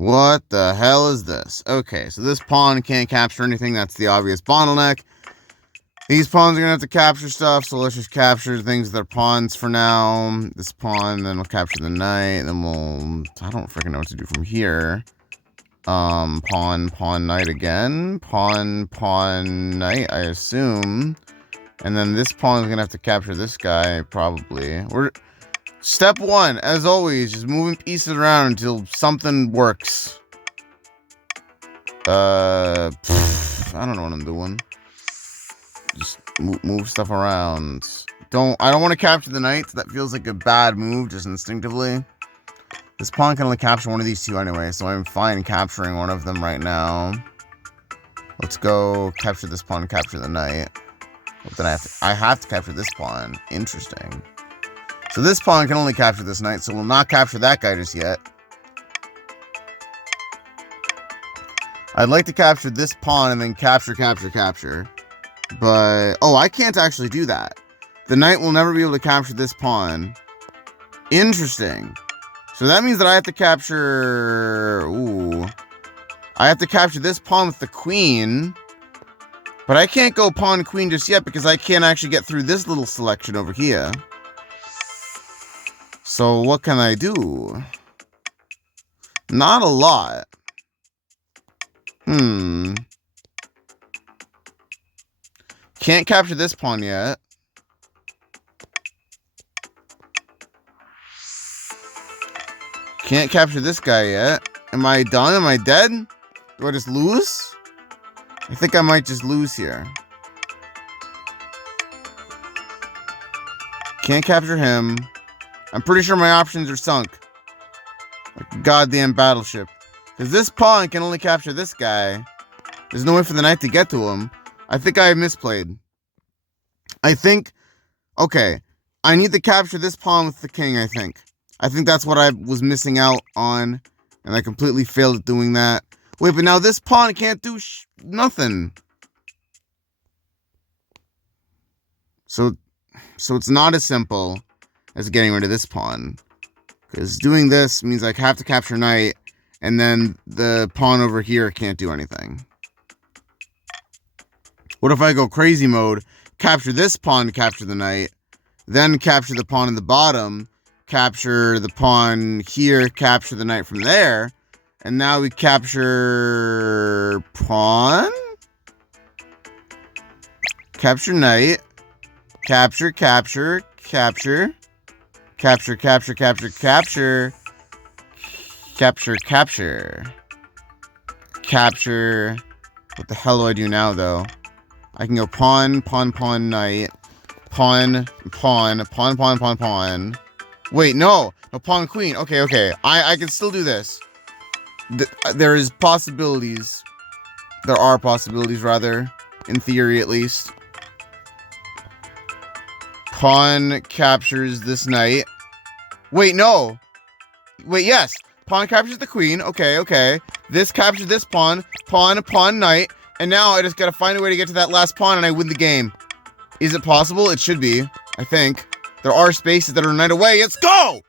What the hell is this? Okay, so this pawn can't capture anything. That's the obvious bottleneck. These pawns are going to have to capture stuff, so let's just capture things that are pawns for now. This pawn, then we'll capture the knight, then we'll... I don't freaking know what to do from here. Pawn, knight again. Pawn, knight, I assume. And then this pawn is going to have to capture this guy, probably. Step one, as always, just moving pieces around until something works. I don't know what I'm doing. Just move stuff around. I don't want to capture the knights. That feels like a bad move, just instinctively. This pawn can only capture one of these two anyway, so I'm fine capturing one of them right now. Let's go capture this pawn, capture the knight. But then I have to capture this pawn. Interesting. So this pawn can only capture this knight, so we'll not capture that guy just yet. I'd like to capture this pawn and then capture. But, oh, I can't actually do that. The knight will never be able to capture this pawn. Interesting. So that means that I have to capture... Ooh. I have to capture this pawn with the queen. But I can't go pawn queen just yet because I can't actually get through this little selection over here. So what can I do? Not a lot. Can't capture this pawn yet. Can't capture this guy yet. Am I done? Am I dead? Do I just lose? I think I might just lose here. Can't capture him. I'm pretty sure my options are sunk. Like a goddamn battleship. Because this pawn can only capture this guy. There's no way for the knight to get to him. I think I misplayed. Okay. I need to capture this pawn with the king, I think. I think that's what I was missing out on. And I completely failed at doing that. Wait, but now this pawn can't do nothing. So it's not as simple as getting rid of this pawn. Because doing this means I have to capture knight. And then the pawn over here can't do anything. What if I go crazy mode, capture this pawn to capture the knight, then capture the pawn in the bottom, capture the pawn here, capture the knight from there, and now we capture pawn, capture knight, capture, capture, capture, capture, capture, capture, capture, capture, capture, capture. What the hell do I do now, though? I can go pawn, knight, pawn. Wait, no, pawn, queen. Okay. I can still do this. There is possibilities. There are possibilities, rather, in theory, at least. Pawn captures this knight. Wait, no. Wait, yes. Pawn captures the queen. Okay. This captures this pawn, knight. And now I just gotta find a way to get to that last pawn and I win the game. Is it possible? It should be, I think. There are spaces that are a knight away. Let's go!